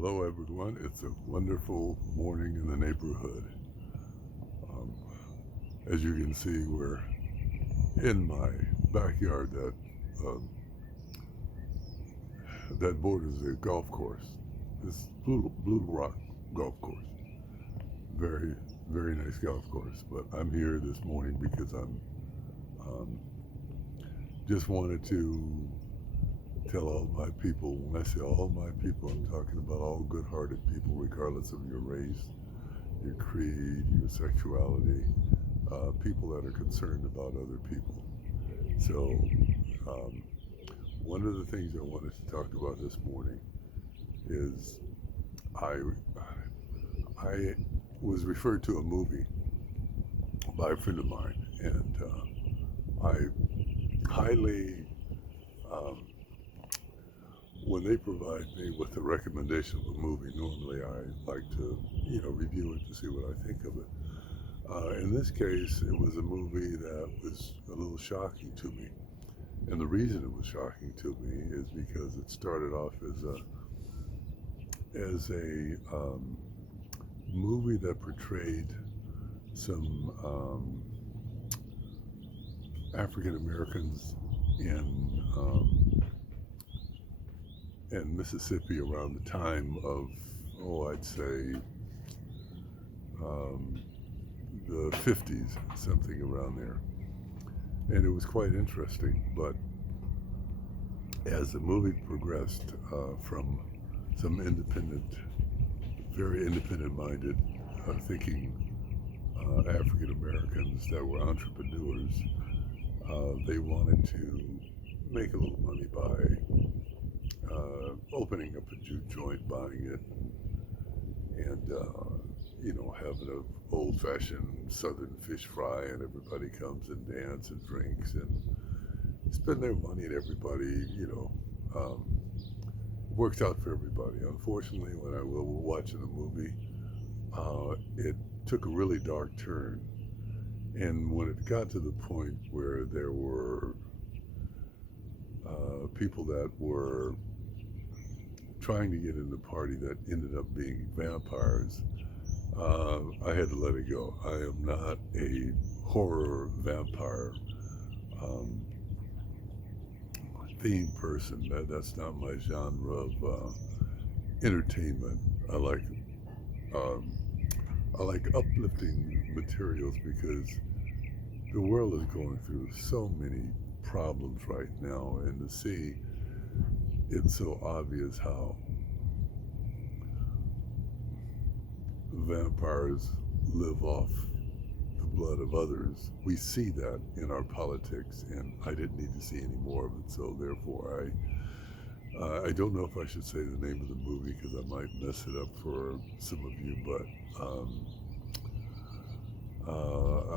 Hello, everyone. It's a wonderful morning in the neighborhood. Um, as you can see, we're in my backyard that borders a golf course. This Blue Rock golf course. Very, very nice golf course. But I'm here this morning because I'm um, just wanted to tell all my people. When I say all my people, I'm talking about all good-hearted people, regardless of your race, your creed, your sexuality, people that are concerned about other people. So, um, one of the things I wanted to talk about this morning is I I was referred to a movie by a friend of mine, and I highly um, when they provide me with a recommendation of a movie, normally I like to review it to see what I think of it. In this case, it was a movie that was a little shocking to me. And the reason it was shocking to me is because it started off as a movie that portrayed some African Americans in in Mississippi around the time of, I'd say um, the 50s, something around there. And it was quite interesting. But as the movie progressed from some independent, very independent minded, thinking African Americans that were entrepreneurs, they wanted to make a little money by opening up a juke joint, buying it, and having an old-fashioned Southern fish fry, and everybody comes and dance and drinks and spend their money, and everybody, worked out for everybody. Unfortunately, when I was watching the movie, it took a really dark turn, and when it got to the point where there were people that were trying to get in the party that ended up being vampires, I had to let it go. I am not a horror vampire um, themed person. That's not my genre of entertainment. I like um, I like uplifting materials because the world is going through so many problems right now, and to see it's so obvious how vampires live off the blood of others. We see that in our politics, and I didn't need to see any more of it. So therefore, I don't know if I should say the name of the movie because I might mess it up for some of you, but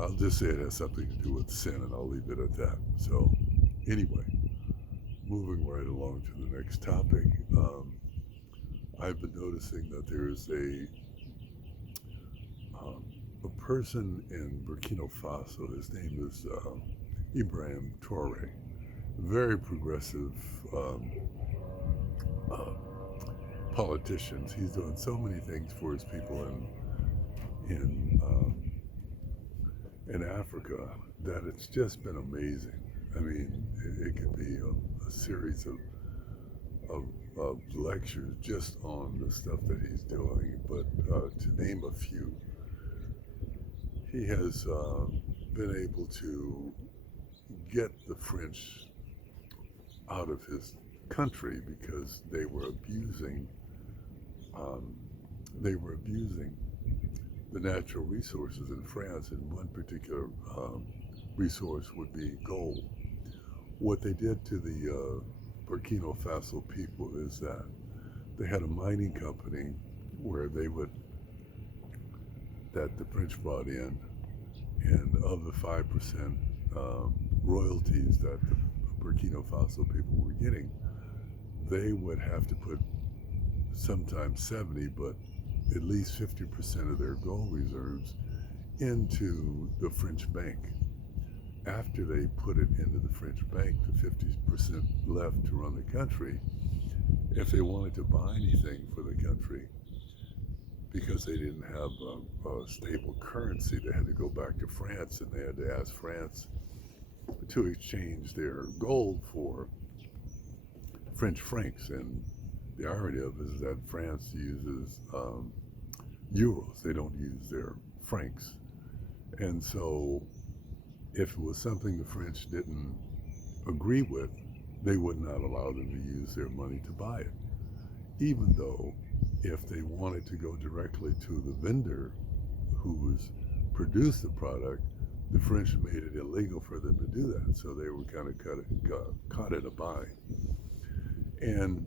I'll just say it has something to do with sin, and I'll leave it at that. So anyway, moving right along to the next topic, I've been noticing that there's um, a person in Burkina Faso. His name is Ibrahim Traore, very progressive um, uh, politician. He's doing so many things for his people in Africa that it's just been amazing. I mean, it could be a series of, of lectures just on the stuff that he's doing. But to name a few, he has been able to get the French out of his country because um, they were abusing the natural resources in France, and one particular resource would be gold. What they did to the Burkina Faso people is that they had a mining company where they would that the French brought in, and of the 5% royalties that the Burkina Faso people were getting, they would have to put sometimes 70, but at least 50% of their gold reserves into the French bank. After they put it into the French bank, the 50% left to run the country, if they wanted to buy anything for the country, because they didn't have a stable currency, they had to go back to France and they had to ask France to exchange their gold for French francs. And the irony of it is that France uses euros, they don't use their francs. And so if it was something the French didn't agree with, they would not allow them to use their money to buy it. Even though if they wanted to go directly to the vendor who's produced the product, the French made it illegal for them to do that. So they were kind of caught in a bind. And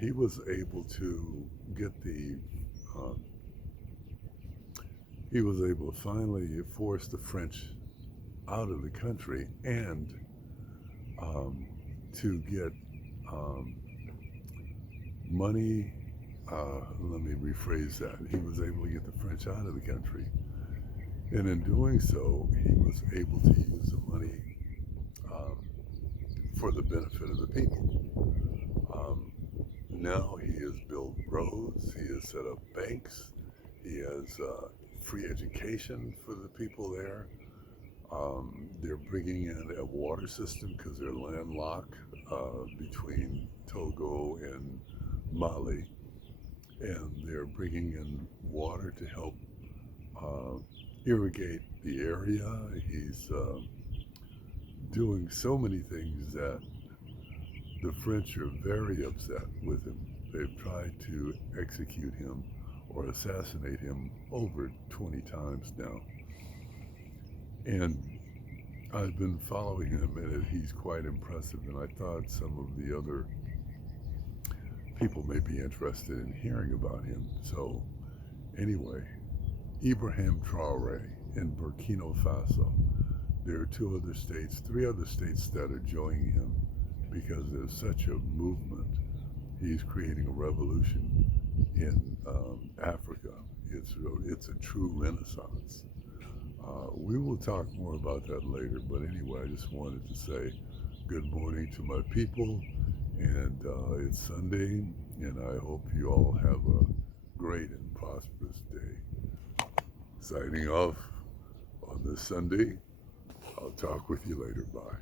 he was able to get um, he was able to finally force the French out of the country and to get um, money. Let me rephrase that. He was able to get the French out of the country. And in doing so, he was able to use the money um, for the benefit of the people. Um, Now he has built roads, he has set up banks, he has free education for the people there. They're bringing in a water system because they're landlocked between Togo and Mali, and they're bringing in water to help uh, irrigate the area. He's doing so many things that the French are very upset with him. They've tried to execute him or assassinate him over 20 times now. And I've been following him, and he's quite impressive. And I thought some of the other people may be interested in hearing about him. So, anyway, Ibrahim Traore in Burkina Faso. There are three other states that are joining him because there's such a movement. He's creating a revolution in Africa. It's a true renaissance. We will talk more about that later, but anyway, I just wanted to say good morning to my people, and it's Sunday, and I hope you all have a great and prosperous day. Signing off on this Sunday. I'll talk with you later. Bye.